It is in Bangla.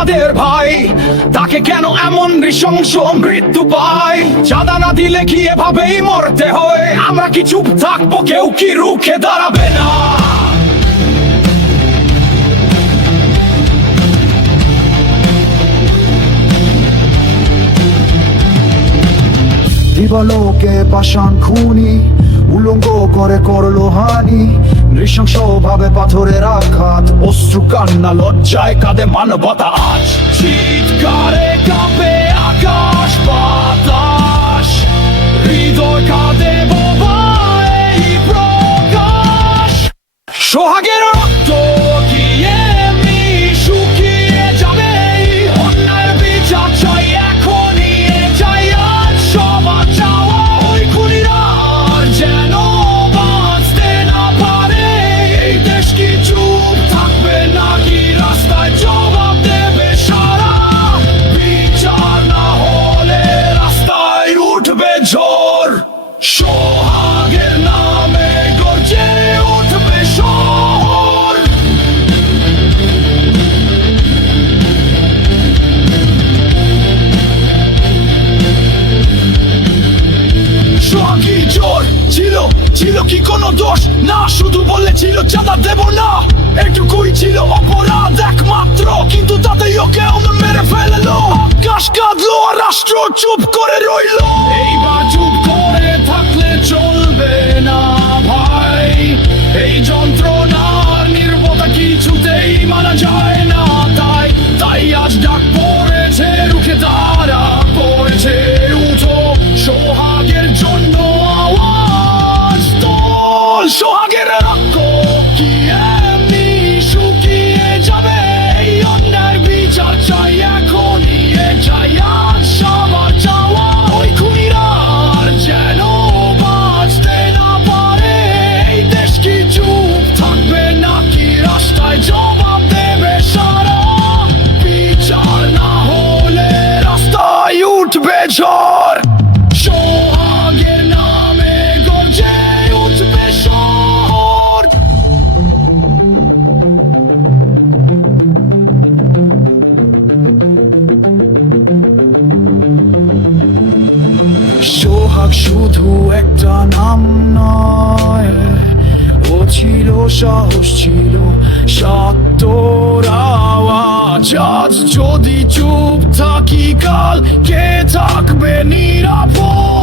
আমাদের ভাই, তাকে কেন এমন নৃশংস মৃত্যু পায়? চাঁদা না দিলে কি এভাবেই মরতে হয়? আমরা কি চুপ থাকবো? কেউ কি রুখে দাঁড়াবে না? দিবালোকে পাষাণ খুনি উলঙ্গ করে করলো হানি, নৃশংস ভাবে পাথরের আঘাত, অশ্রু কান্না লজ্জায় কাঁদে মানবতা আজ। চিৎকারে কাঁপে আকাশ বাতাস, হৃদয় কাঁদে বাবা এই প্রকাশ। সোহাগের রক্ত কি এমনি শুকিয়ে যাবে? অন্যায়ের বিচার চাই এখনই, চাই আজ সবার চাওয়া। ওই খুনিরা আর যেন বাঁচতে না পারে। এই দেশ কি চুপ থাকবে নাকি রাস্তায় জবাব দেবে সারা? বিচার না হলে রাস্তায় উঠবে ঝড়। সোহাগের নামে গর্জে উঠবে শহর। সোহাগী জোর ছিল, ছিল কি কোনো দোষ? না, শুধু বলেছিল চাঁদা দেব না। এটুকুই ছিল অপরাধ একমাত্র, কিন্তু তাতেই ওকে মেরে ফেললো। আকাশ কাঁদলো আর রাষ্ট্র চুপ করে রইলো। এইবার চুপ করে থাকলে চলবে না ভাই, এই যন্ত্রণার নির্মতা কিছুতেই মানা যায় না। তাই আজ ডাক পড়েছে, রুখে দাঁড়া পড়েছে। উঠো, সোহাগের জন্য আওয়াজ তোল। সোহাগের রক্ত কি এমনি শুকিয়ে যাবে? এই অন্যায়ের বিচার চাই এখনই, চাই আজ সবার চাওয়া। ওই খুনিরা আর যেন বাঁচতে না পারে। এই দেশ কি চুপ থাকবে নাকি রাস্তায় জবাব দেবে সারা? বিচার না হলে রাস্তায় উঠবে ঝড়। সোহাগের নামে গর্জে উঠবে শহর। সোহাগ শুধু একটা নাম নয়, ও ছিল সাহস, ছিল সত্যর আওয়াজ। আজ যদি চুপ থাকি কাল কে থাকবে নিরাপদ?